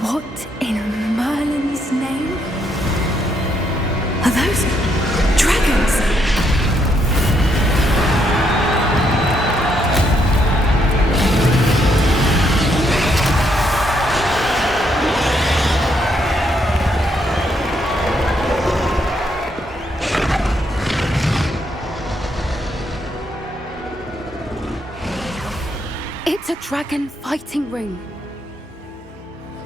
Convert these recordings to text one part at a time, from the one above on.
What in Merlin's name? Are those dragons? It's a dragon fighting ring.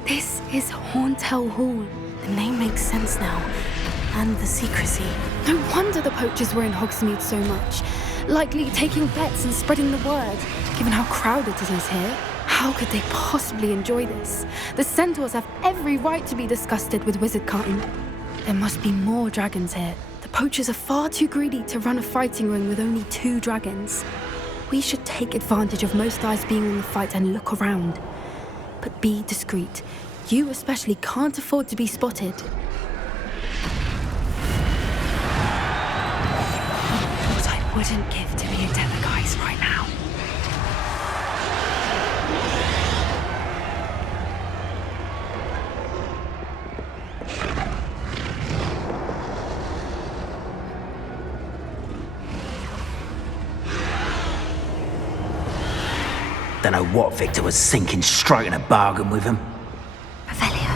This is Hauntel Hall. The name makes sense now. And the secrecy. No wonder the poachers were in Hogsmeade so much. Likely taking bets and spreading the word, given how crowded it is here. How could they possibly enjoy this? The centaurs have every right to be disgusted with wizardkind. There must be more dragons here. The poachers are far too greedy to run a fighting ring with only 2 dragons. We should take advantage of most eyes being on the fight and look around. But be discreet. You especially can't afford to be spotted. What I wouldn't give to be a Delegais right now. Don't know what Victor was thinking, striking a bargain with him. Revelio.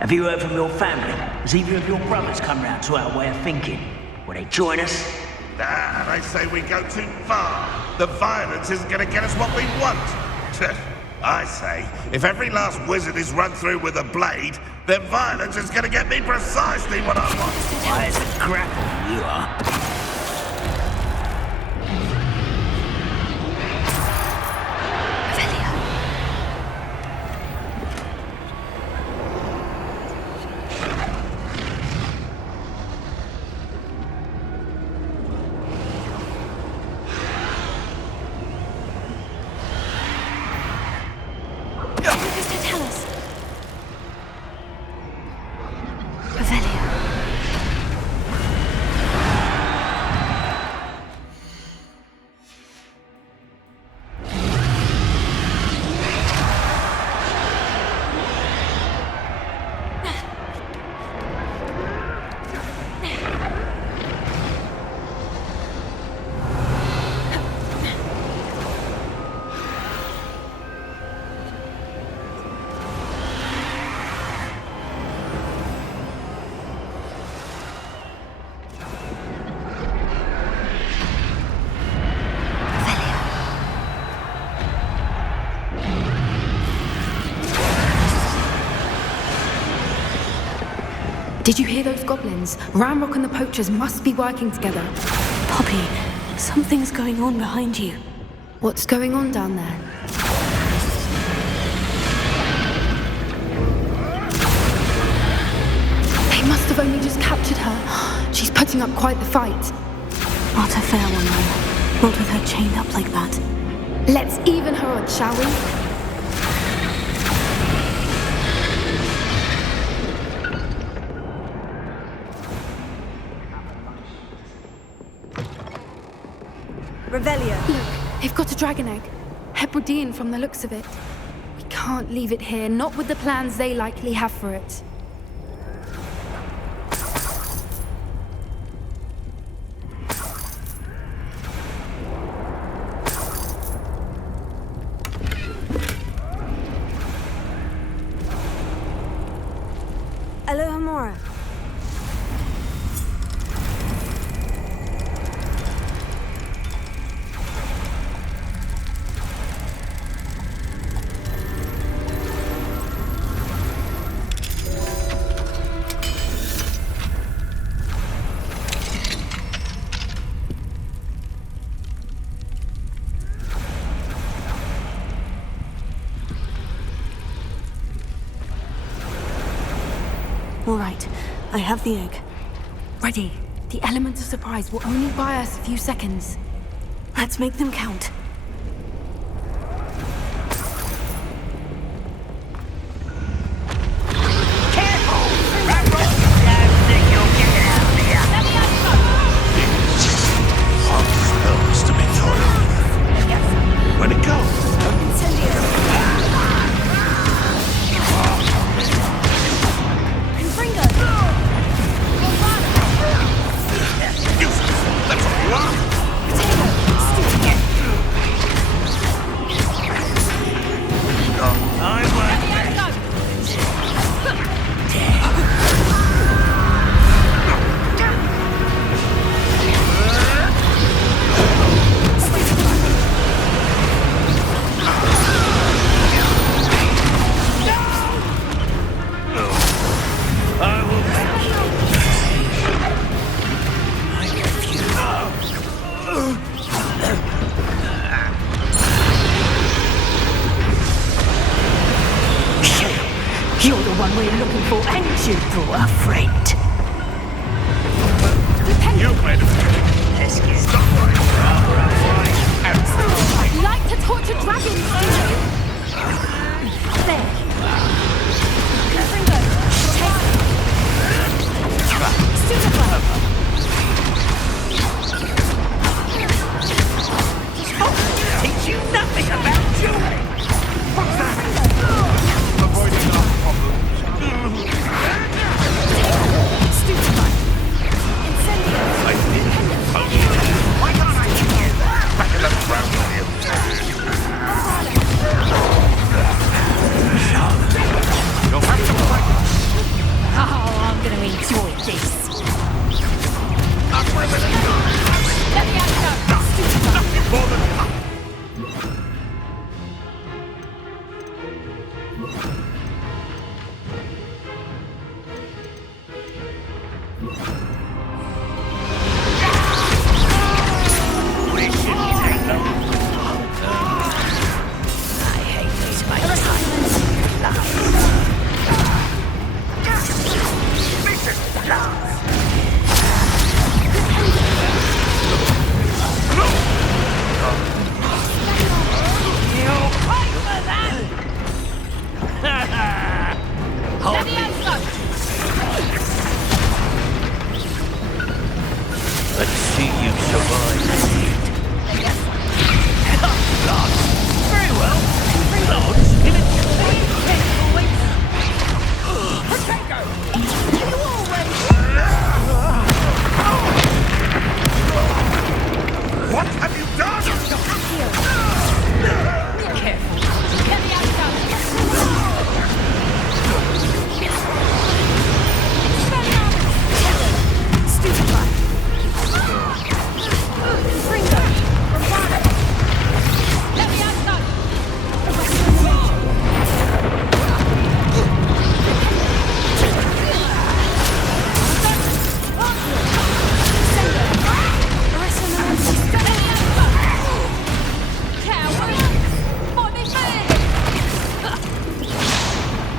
Have you heard from your family? Has either of your brothers come round to our way of thinking? Will they join us? Nah, they say we go too far. The violence isn't going to get us what we want. I say, if every last wizard is run through with a blade, then violence is going to get me precisely what I want. Why, it's a grapple, you are. Did you hear those goblins? Ramrock and the poachers must be working together. Poppy, something's going on behind you. What's going on down there? They must have only just captured her. She's putting up quite the fight. Not a fair one, though. Not with her chained up like that. Let's even her odds, shall we? Revelio. Look, they've got a dragon egg. Hebridean from the looks of it. We can't leave it here, not with the plans they likely have for it. Alohomora. All right, I have the egg. Ready. The element of surprise will only buy us a few seconds. Let's make them count. one we're looking for, and you brought a friend. You made a mistake. Let's get Stop right. I'd like to torture dragons, do you? There. Fringo, take Stupefy. teach you nothing about dueling. Avoiding our problems. Stupefy. Incendio. Why can't I hear that? Back in the ground with you. You'll have to fight. Oh, I'm gonna enjoy this. Up with it. Let me out, Stupefy. Nothing more than up. Let's see you survive. Very well. Lodge in a What have you done? Careful. Let me out, Stupefy. Fringo. Let me out,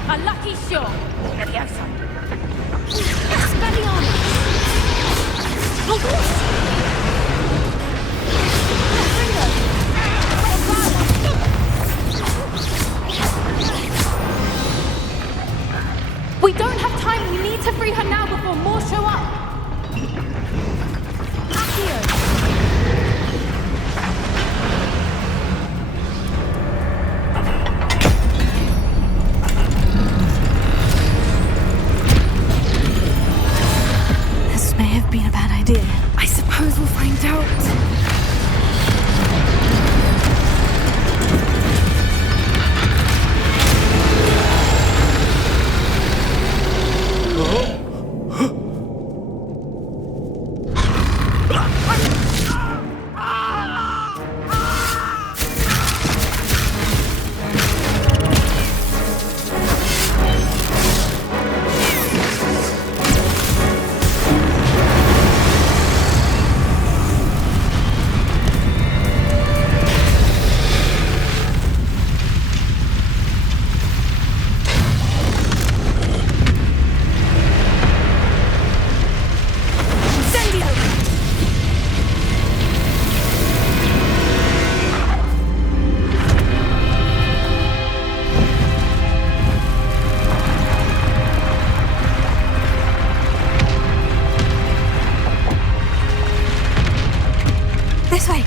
a lucky shot. Let me outside. We don't have time. We need to free her now before more show up. Accio. This may have been a bad idea. I suppose we'll find out. This way.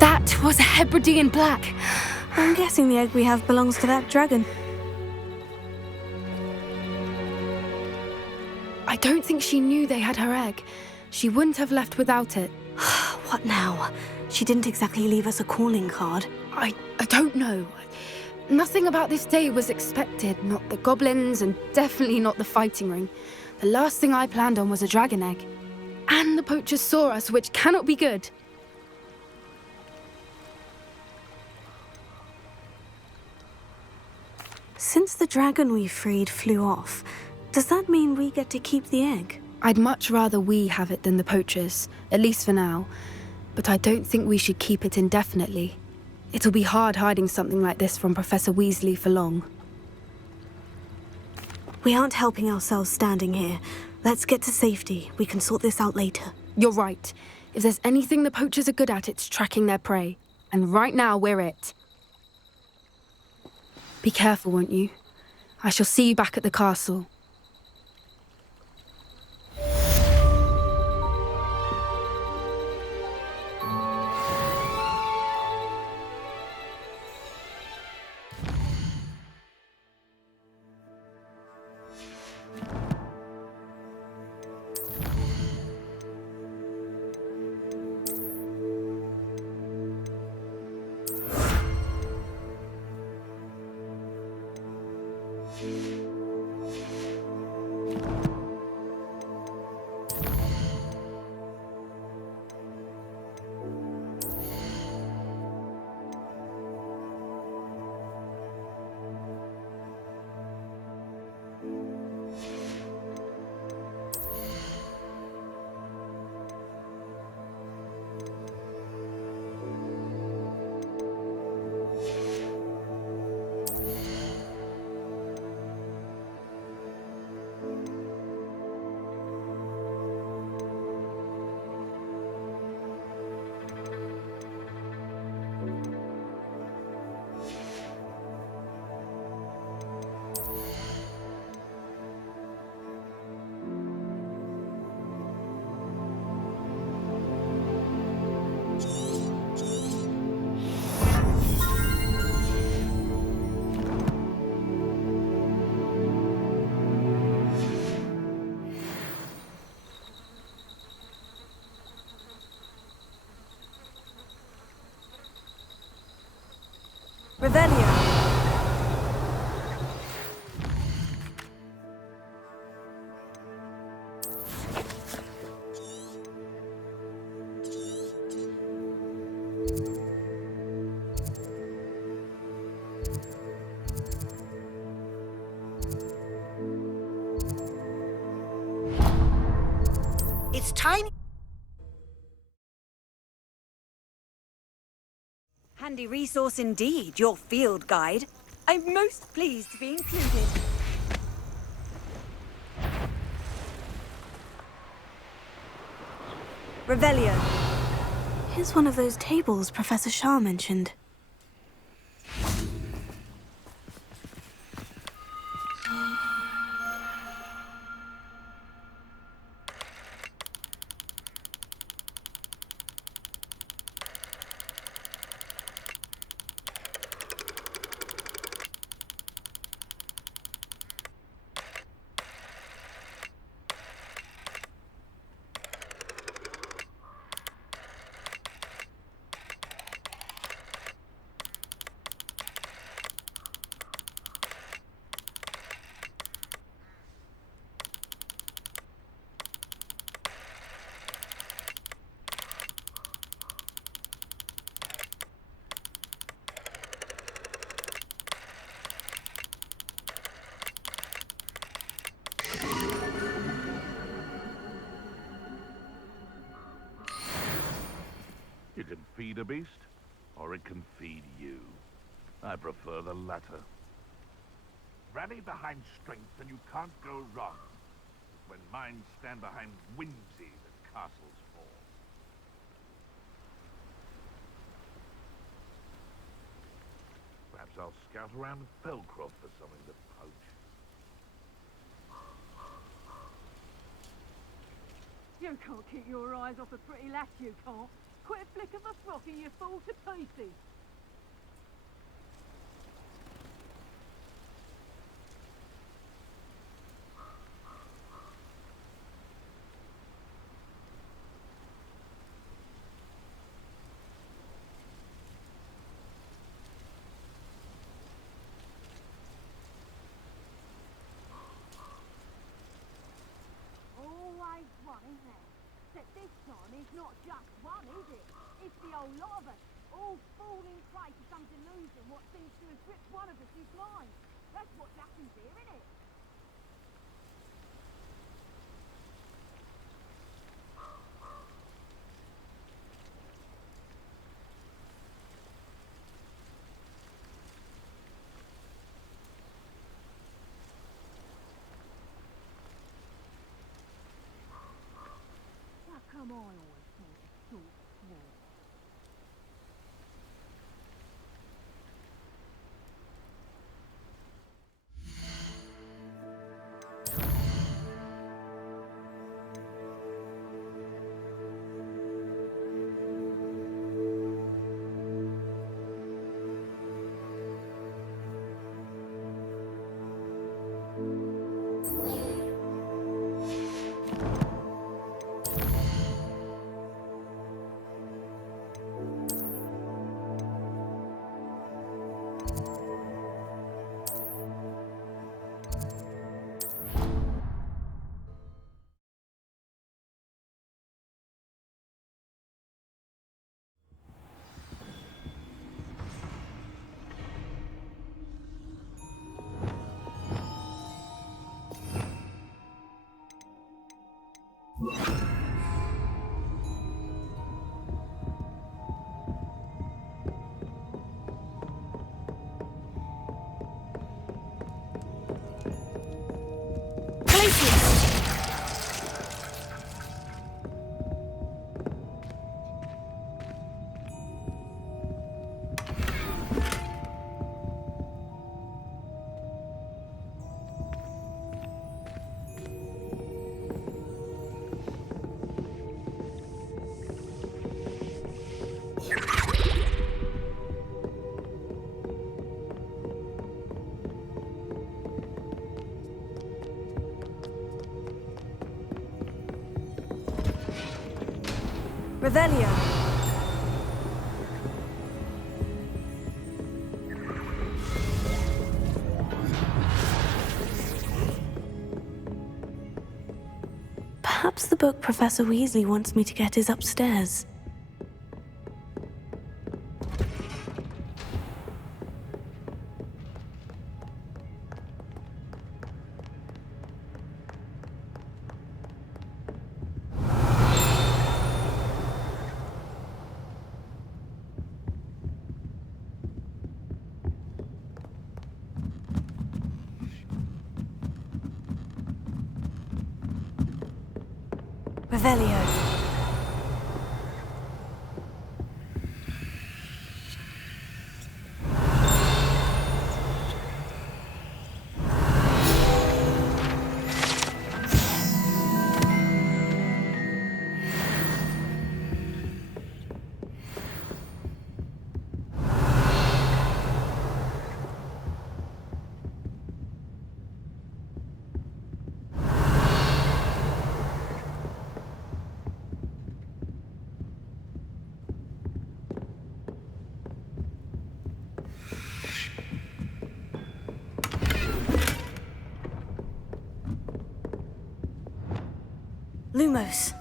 That was a Hebridean black. I'm guessing the egg we have belongs to that dragon. I don't think she knew they had her egg. She wouldn't have left without it. What now? She didn't exactly leave us a calling card. I don't know. Nothing about this day was expected. Not the goblins, and definitely not the fighting ring. The last thing I planned on was a dragon egg. And the poachers saw us, which cannot be good. Since the dragon we freed flew off, Does that mean we get to keep the egg? I'd much rather we have it than the poachers, at least for now. But I don't think we should keep it indefinitely. It'll be hard hiding something like this from Professor Weasley for long. We aren't helping ourselves standing here. Let's get to safety. We can sort this out later. You're right. If there's anything the poachers are good at, it's tracking their prey. And right now, we're it. Be careful, won't you? I shall see you back at the castle. Revelio. It's time. Handy resource indeed, your field guide. I'm most pleased to be included. Revelio. Here's one of those tables Professor Shah mentioned. You can feed a beast, or it can feed you. I prefer the latter. Rally behind strength and you can't go wrong. When minds stand behind whimsy, the castles fall. Perhaps I'll scout around Felcroft for something to poach. You can't keep your eyes off a pretty lass, you can't. Quit a flick of a frock and you fall to pieces. Always one, isn't there? Except this time it's not just one, is it? It's the whole lot of us, all falling prey to some delusion what seems to have gripped one of us is blind. That's what happens here, isn't it? Revelio. Perhaps the book Professor Weasley wants me to get is upstairs. Revelio. Lumos.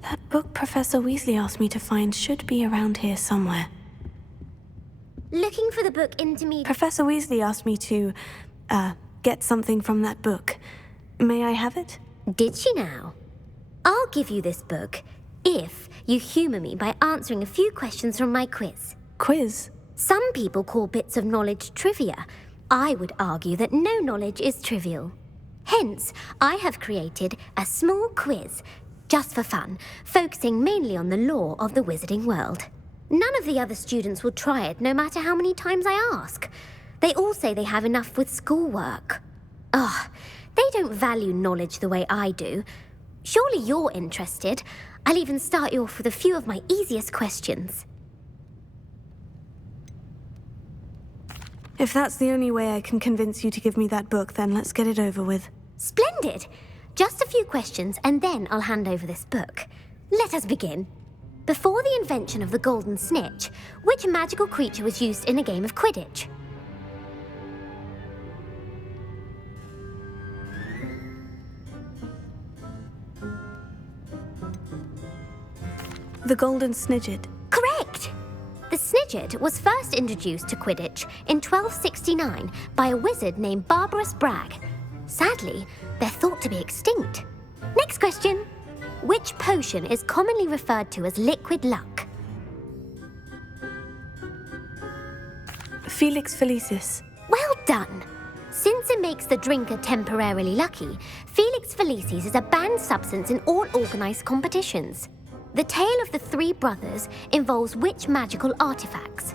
That book Professor Weasley asked me to find should be around here somewhere. Looking for the book intermediate. Professor Weasley asked me to, get something from that book. May I have it? Did she now? I'll give you this book if you humour me by answering a few questions from my quiz. Quiz? Some people call bits of knowledge trivia. I would argue that no knowledge is trivial. Hence, I have created a small quiz, just for fun, focusing mainly on the lore of the wizarding world. None of the other students will try it, no matter how many times I ask. They all say they have enough with schoolwork. Ugh, they don't value knowledge the way I do. Surely you're interested. I'll even start you off with a few of my easiest questions. If that's the only way I can convince you to give me that book, then let's get it over with. Splendid! Just a few questions, and then I'll hand over this book. Let us begin. Before the invention of the golden snitch, which magical creature was used in a game of Quidditch? The golden snidget. Correct! The snidget was first introduced to Quidditch in 1269 by a wizard named Barbarous Bragg. Sadly, they're thought to be extinct. Next question. Which potion is commonly referred to as liquid luck? Felix Felicis. Well done! Since it makes the drinker temporarily lucky, Felix Felicis is a banned substance in all organised competitions. The tale of the three brothers involves which magical artifacts?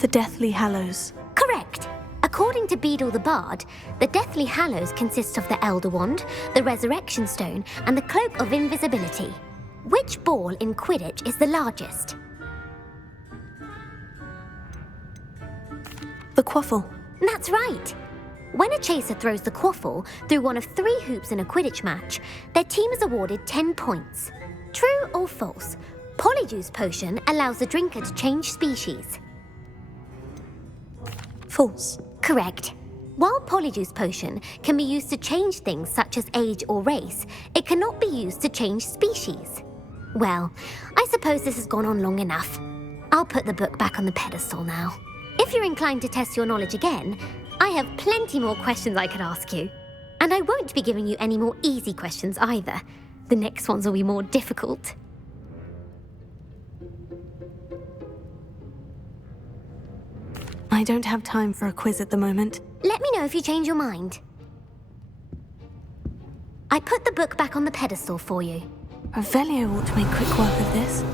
The Deathly Hallows. Correct! According to Beedle the Bard, the Deathly Hallows consists of the Elder Wand, the Resurrection Stone, and the Cloak of Invisibility. Which ball in Quidditch is the largest? The Quaffle. That's right! When a chaser throws the quaffle through one of 3 hoops in a Quidditch match, their team is awarded 10 points. True or false? Polyjuice Potion allows the drinker to change species. False. Correct. While Polyjuice Potion can be used to change things such as age or race, it cannot be used to change species. Well, I suppose this has gone on long enough. I'll put the book back on the pedestal now. If you're inclined to test your knowledge again, I have plenty more questions I could ask you. And I won't be giving you any more easy questions either. The next ones will be more difficult. I don't have time for a quiz at the moment. Let me know if you change your mind. I put the book back on the pedestal for you. Revelio ought to make quick work of this.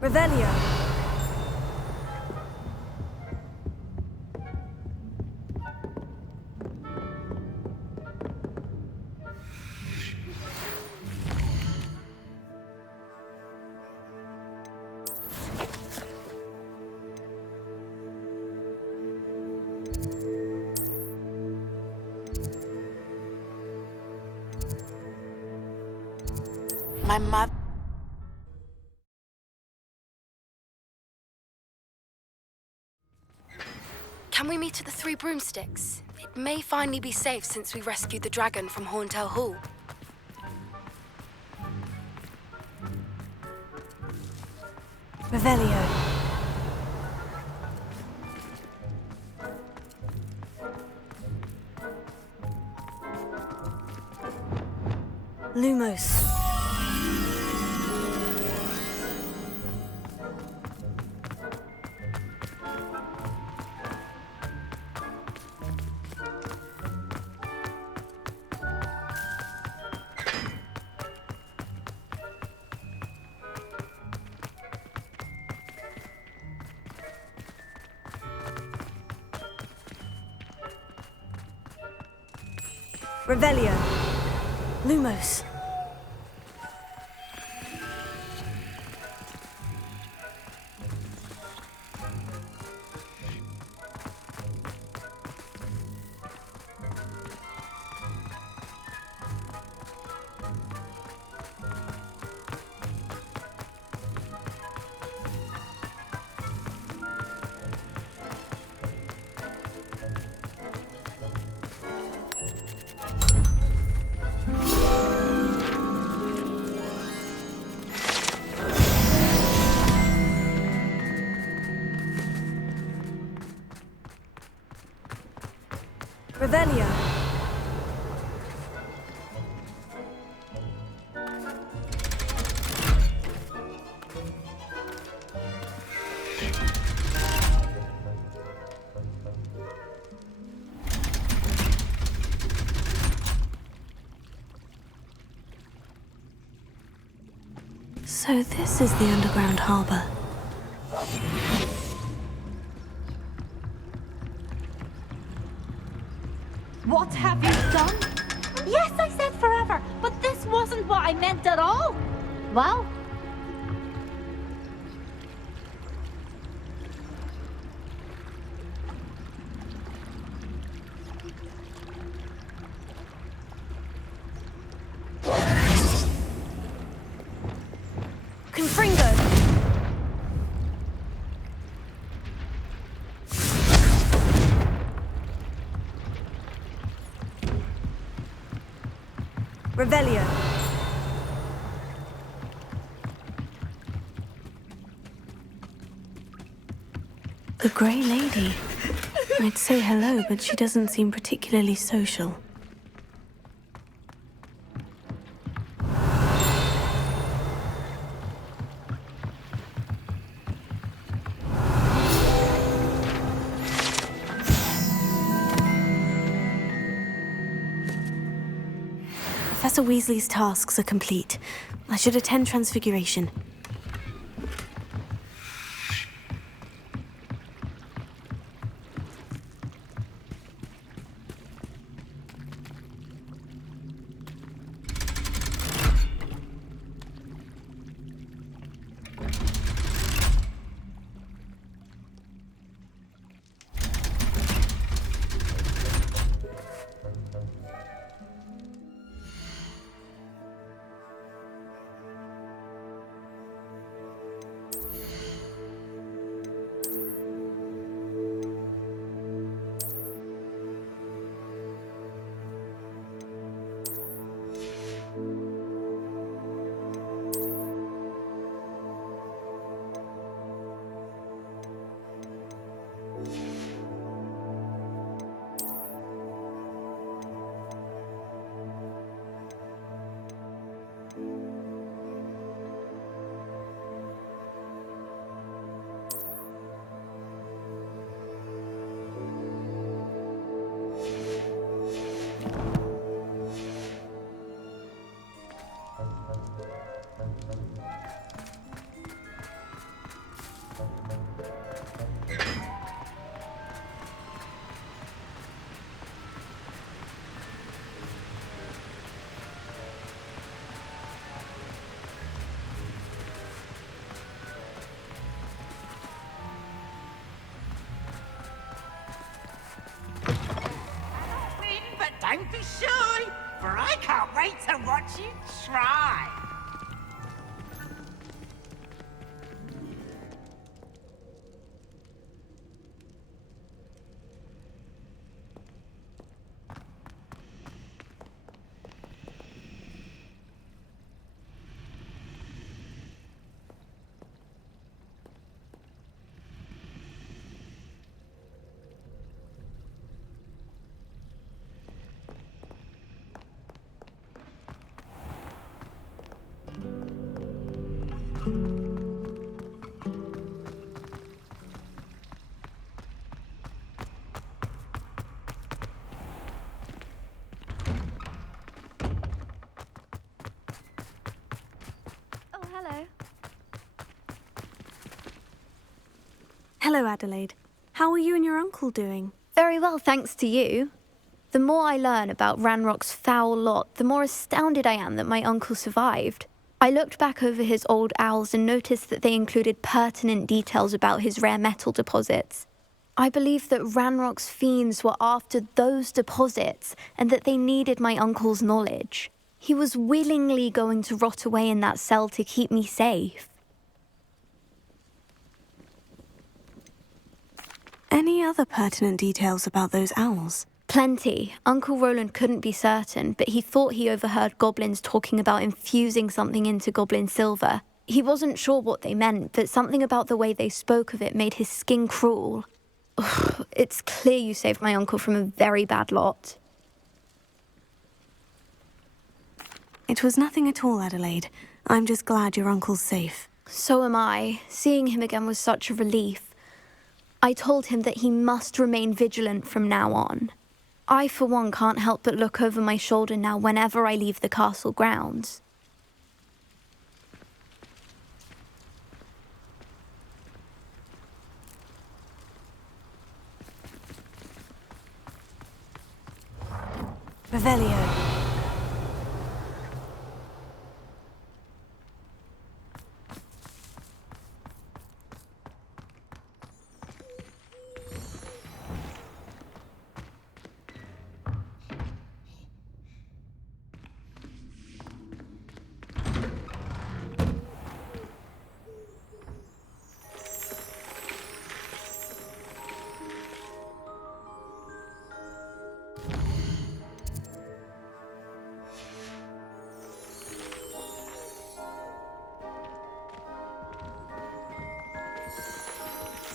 Revelio. My mother. Can we meet at the Three Broomsticks? It may finally be safe since we rescued the dragon from Horntail Hall. Revelio. Lumos. Revelio. Lumos. Revelio. So this is the underground harbor. What have you done? Yes, I said forever, but this wasn't what I meant at all. Well, Confringo. Revelio. The Grey Lady. I'd say hello, but she doesn't seem particularly social. Professor Weasley's tasks are complete. I should attend Transfiguration. wait to watch you try. Oh, hello. Hello, Adelaide. How are you and your uncle doing? Very well, thanks to you. The more I learn about Ranrock's foul lot, the more astounded I am that my uncle survived. I looked back over his old owls and noticed that they included pertinent details about his rare metal deposits. I believe that Ranrock's fiends were after those deposits and that they needed my uncle's knowledge. He was willingly going to rot away in that cell to keep me safe. Any other pertinent details about those owls? Plenty. Uncle Roland couldn't be certain, but he thought he overheard goblins talking about infusing something into goblin silver. He wasn't sure what they meant, but something about the way they spoke of it made his skin crawl. Ugh, it's clear you saved my uncle from a very bad lot. It was nothing at all, Adelaide. I'm just glad your uncle's safe. So am I. Seeing him again was such a relief. I told him that he must remain vigilant from now on. I, for one, can't help but look over my shoulder now whenever I leave the castle grounds. Revelio.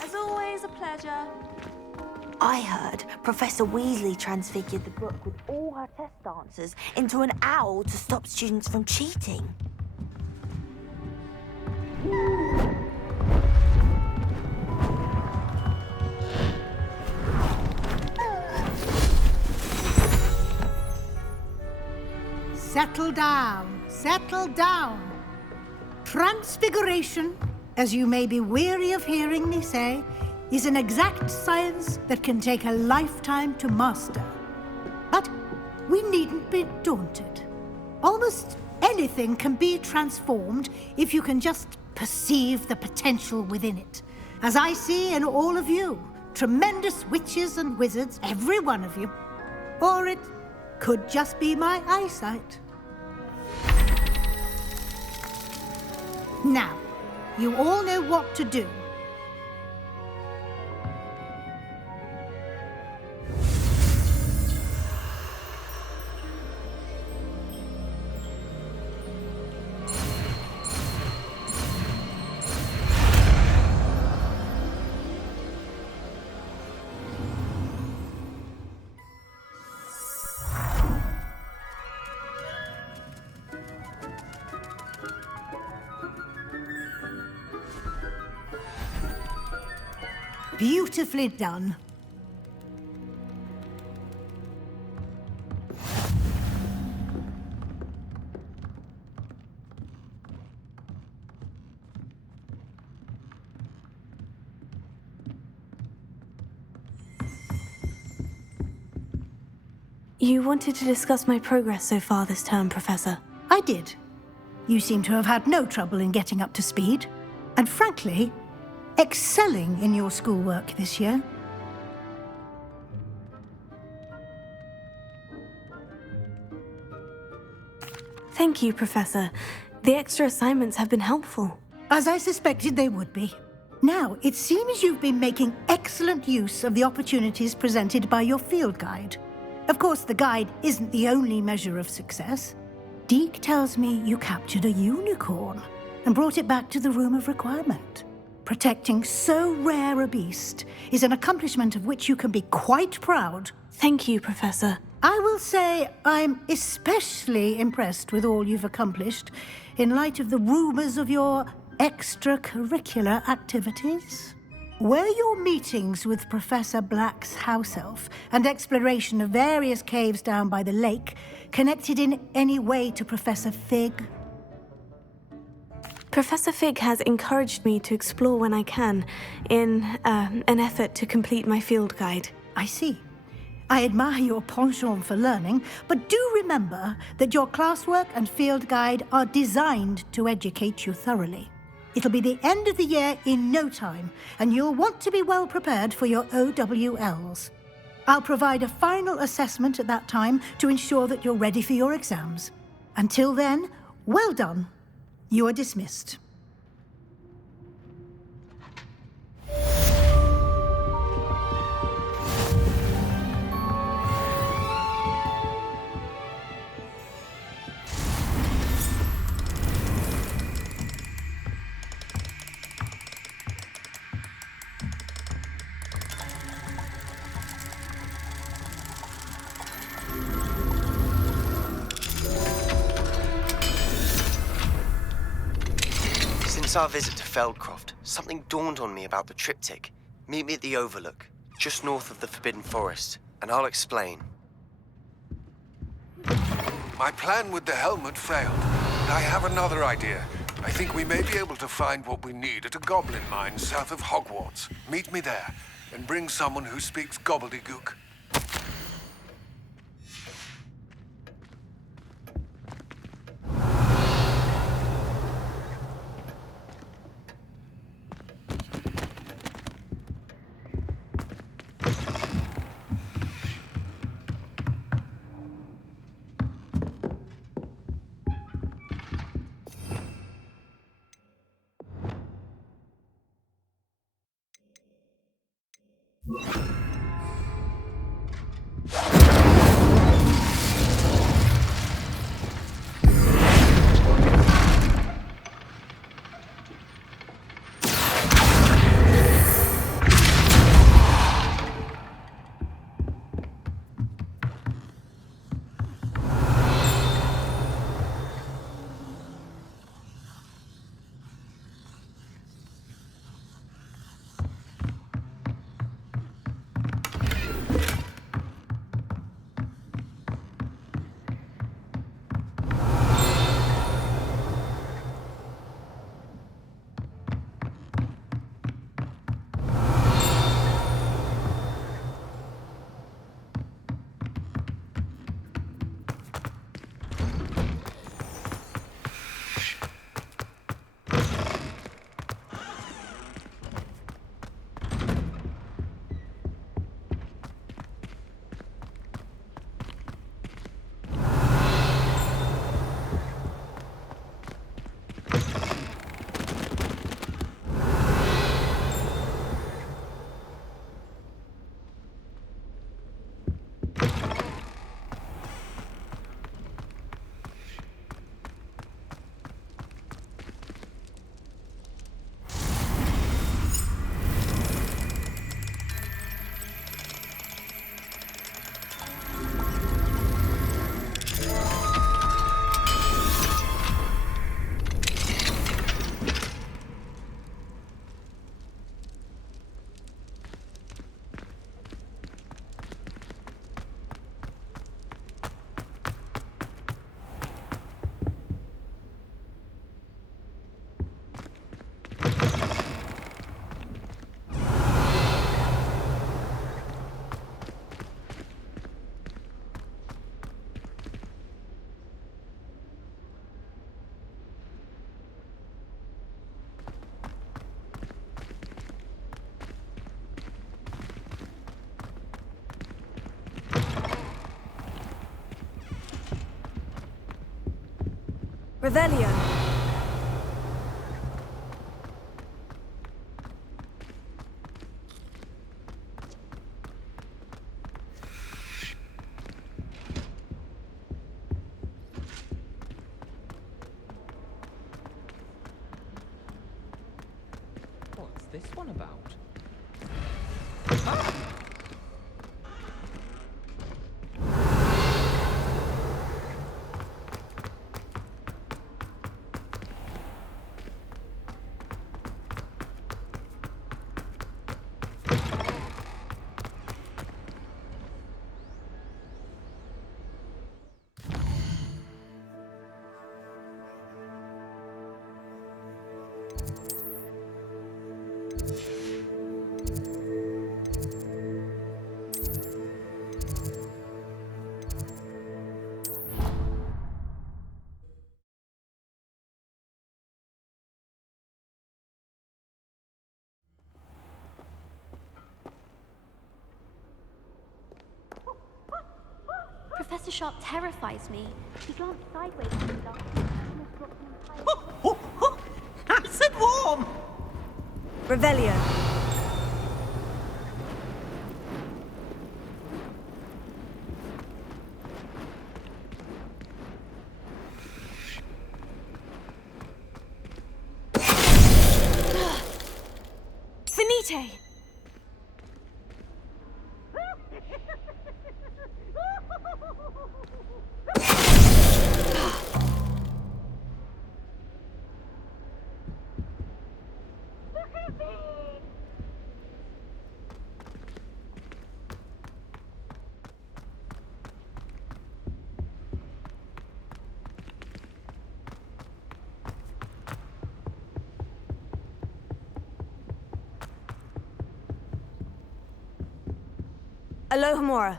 As always, a pleasure. I heard Professor Weasley transfigured the book with all her test answers into an owl to stop students from cheating. Settle down, settle down. Transfiguration, as you may be weary of hearing me say, is an exact science that can take a lifetime to master. But we needn't be daunted. Almost anything can be transformed if you can just perceive the potential within it. As I see in all of you, tremendous witches and wizards, every one of you. Or it could just be my eyesight. Now, you all know what to do. Beautifully done. You wanted to discuss my progress so far this term, Professor. I did. You seem to have had no trouble in getting up to speed. And frankly, excelling in your schoolwork this year. Thank you, Professor. The extra assignments have been helpful. As I suspected they would be. Now, it seems you've been making excellent use of the opportunities presented by your field guide. Of course, the guide isn't the only measure of success. Deke tells me you captured a unicorn and brought it back to the Room of Requirement. Protecting so rare a beast is an accomplishment of which you can be quite proud. Thank you, Professor. I will say I'm especially impressed with all you've accomplished in light of the rumors of your extracurricular activities. Were your meetings with Professor Black's house elf and exploration of various caves down by the lake connected in any way to Professor Fig? Professor Fig has encouraged me to explore when I can, in an effort to complete my field guide. I see. I admire your penchant for learning, but do remember that your classwork and field guide are designed to educate you thoroughly. It'll be the end of the year in no time, and you'll want to be well prepared for your OWLs. I'll provide a final assessment at that time to ensure that you're ready for your exams. Until then, well done. You are dismissed. Since our visit to Feldcroft, something dawned on me about the triptych. Meet me at the Overlook, just north of the Forbidden Forest, and I'll explain. My plan with the helmet failed. I have another idea. I think we may be able to find what we need at a goblin mine south of Hogwarts. Meet me there, and bring someone who speaks gobbledygook. Revelio. What's this one about? Professor Sharp terrifies me. He glanced sideways at me last time and almost dropped an entire... Nice and warm! Revelio. Finite! Alohomora.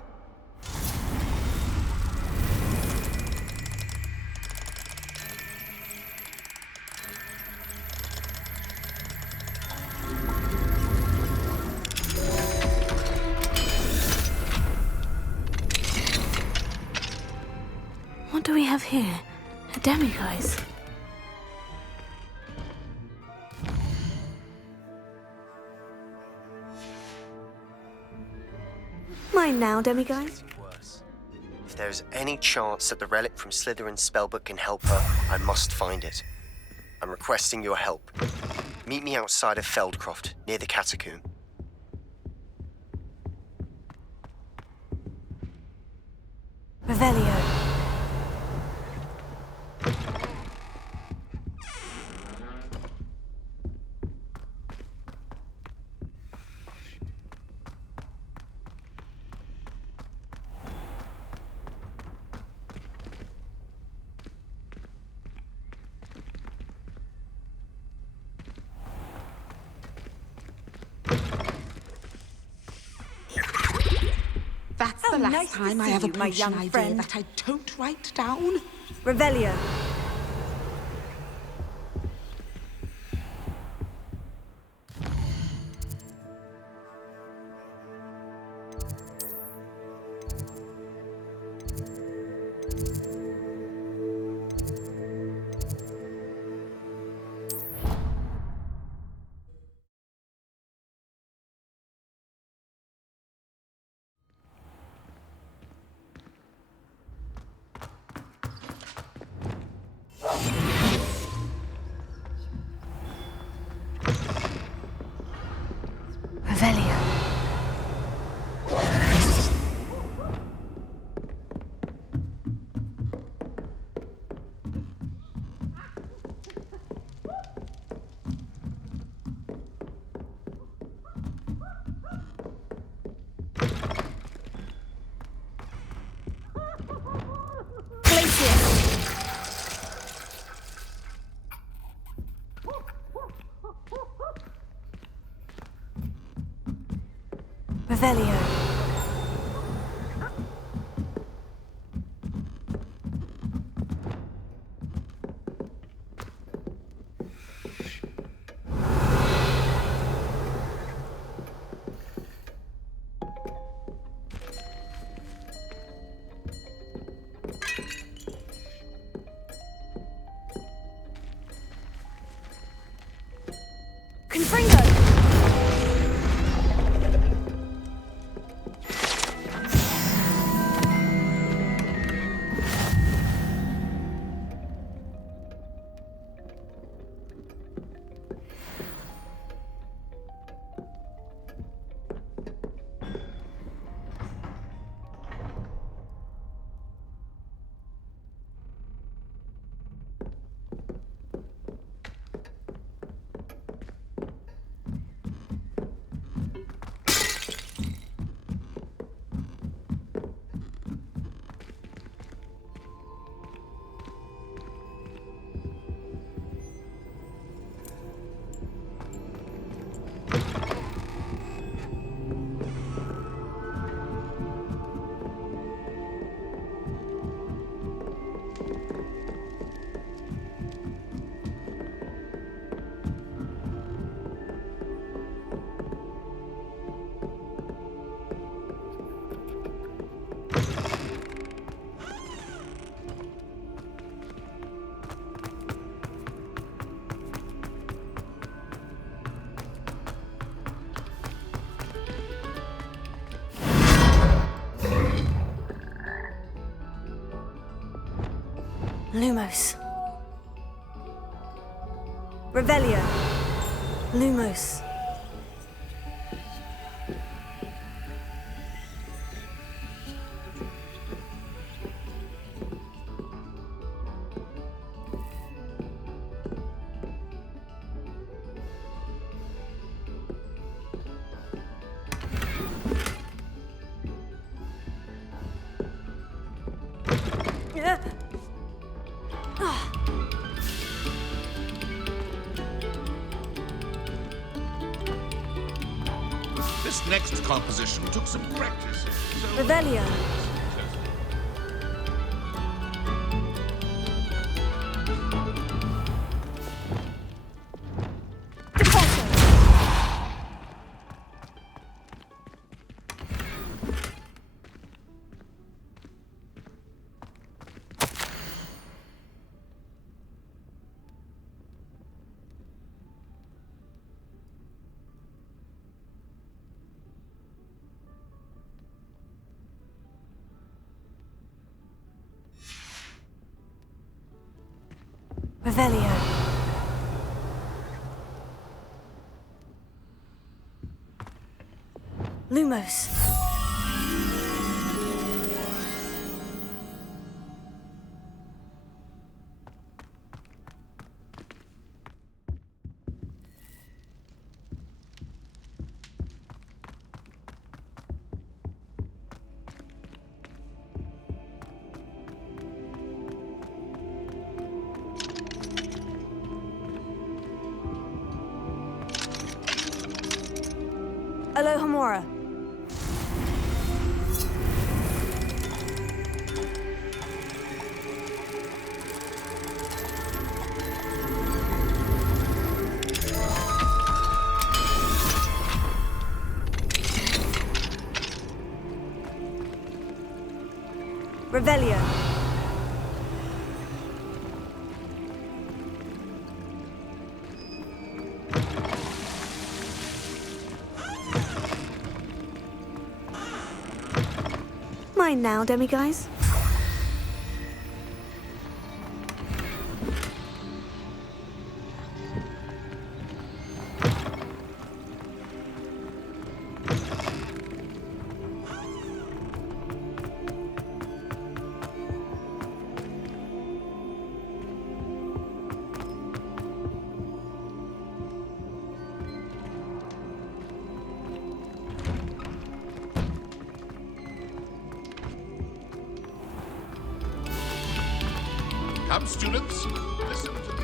What do we have here? A demiguise? Mine now, demiguise. Worse. If there's any chance that the relic from Slytherin's spellbook can help her, I must find it. I'm requesting your help. Meet me outside of Feldcroft, near the catacomb. Revelio. That's How the last nice to time I see have a you, my potion young idea friend. that I don't write down. Revelio. Revelio. Revelio. Lumos. Revelio. Lumos. This next composition took some practice. So Revelio. Revelio. Lumos. Alohomora. Revelio. Mine now, demiguise. come, students. Listen to me.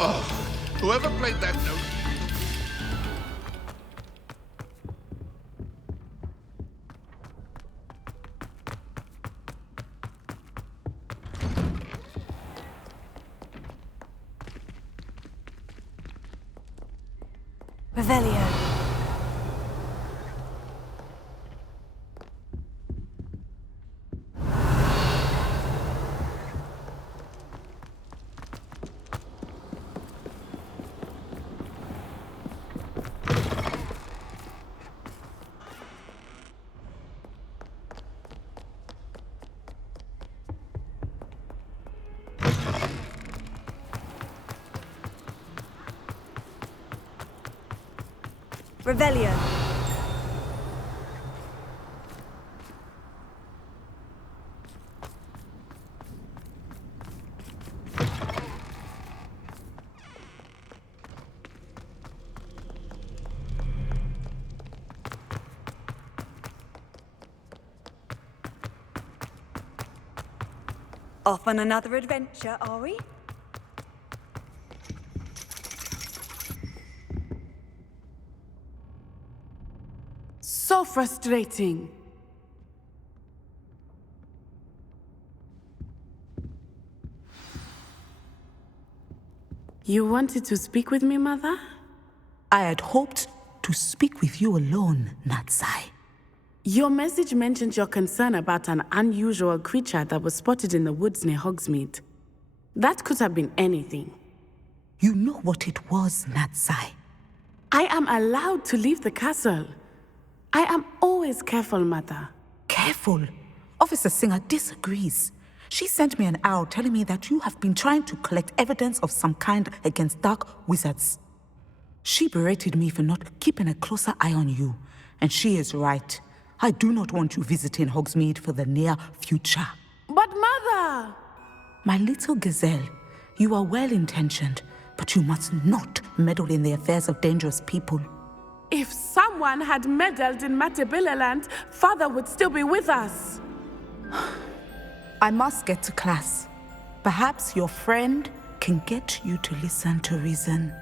Oh, whoever played that note... Revelio. Revelio. Off on another adventure, are we? So frustrating. You wanted to speak with me, Mother? I had hoped to speak with you alone, Natsai. Your message mentioned your concern about an unusual creature that was spotted in the woods near Hogsmeade. That could have been anything. You know what it was, Natsai. I am allowed to leave the castle. I am always careful, Mother. Careful? Officer Singer disagrees. She sent me an owl telling me that you have been trying to collect evidence of some kind against dark wizards. She berated me for not keeping a closer eye on you, and she is right. I do not want you visiting Hogsmeade for the near future. But Mother! My little gazelle, you are well-intentioned, but you must not meddle in the affairs of dangerous people. If someone had meddled in Matabeleland, Father would still be with us. I must get to class. Perhaps your friend can get you to listen to reason.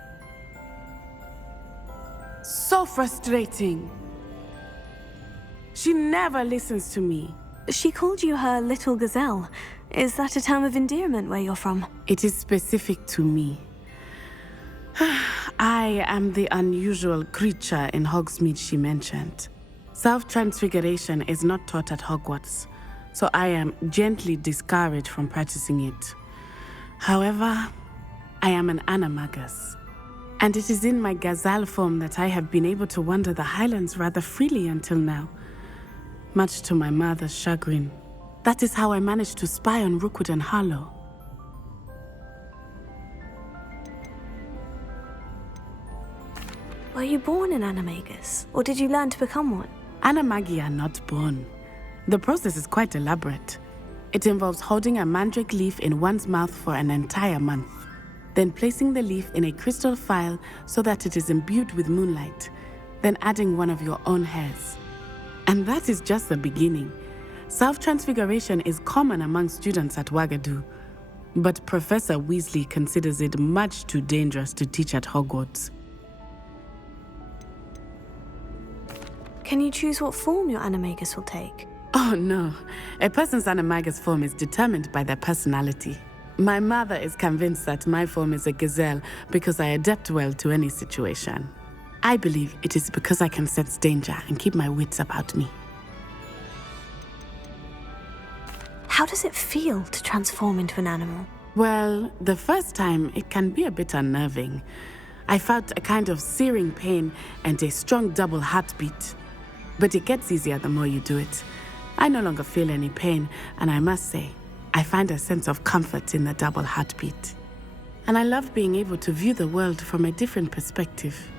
So frustrating. She never listens to me. She called you her little gazelle. Is that a term of endearment where you're from? It is specific to me. I am the unusual creature in Hogsmeade she mentioned. Self-transfiguration is not taught at Hogwarts, so I am gently discouraged from practicing it. However, I am an animagus, and it is in my gazelle form that I have been able to wander the Highlands rather freely until now, much to my mother's chagrin. That is how I managed to spy on Rookwood and Harlow. Were you born an animagus, or did you learn to become one? Animagi are not born. The process is quite elaborate. It involves holding a mandrake leaf in one's mouth for an entire month, then placing the leaf in a crystal phial so that it is imbued with moonlight, then adding one of your own hairs. And that is just the beginning. Self-transfiguration is common among students at Wagadu, but Professor Weasley considers it much too dangerous to teach at Hogwarts. Can you choose what form your animagus will take? Oh no, a person's animagus form is determined by their personality. My mother is convinced that my form is a gazelle because I adapt well to any situation. I believe it is because I can sense danger and keep my wits about me. How does it feel to transform into an animal? Well, the first time it can be a bit unnerving. I felt a kind of searing pain and a strong double heartbeat. But it gets easier the more you do it. I no longer feel any pain, and I must say, I find a sense of comfort in the double heartbeat. And I love being able to view the world from a different perspective.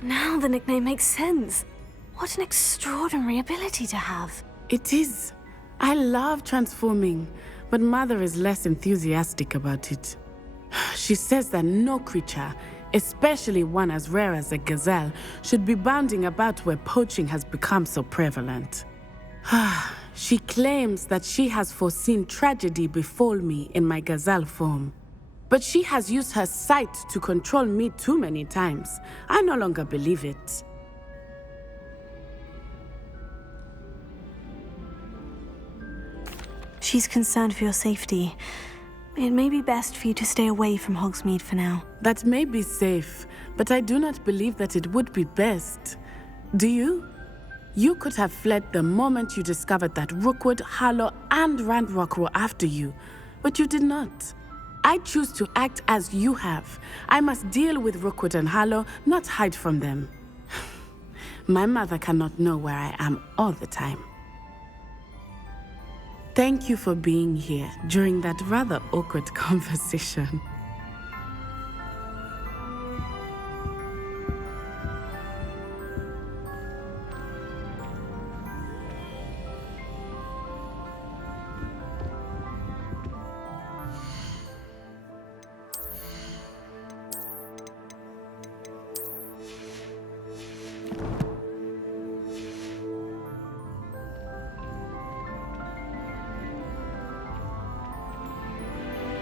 Now the nickname makes sense. What an extraordinary ability to have. It is. I love transforming, but Mother is less enthusiastic about it. She says that no creature, especially one as rare as a gazelle, should be bounding about where poaching has become so prevalent. She claims that she has foreseen tragedy befall me in my gazelle form. But she has used her sight to control me too many times. I no longer believe it. She's concerned for your safety. It may be best for you to stay away from Hogsmeade for now. That may be safe, but I do not believe that it would be best. Do you? You could have fled the moment you discovered that Rookwood, Harlow, and Ranrock were after you, but you did not. I choose to act as you have. I must deal with Rookwood and Harlow, not hide from them. My mother cannot know where I am all the time. Thank you for being here during that rather awkward conversation.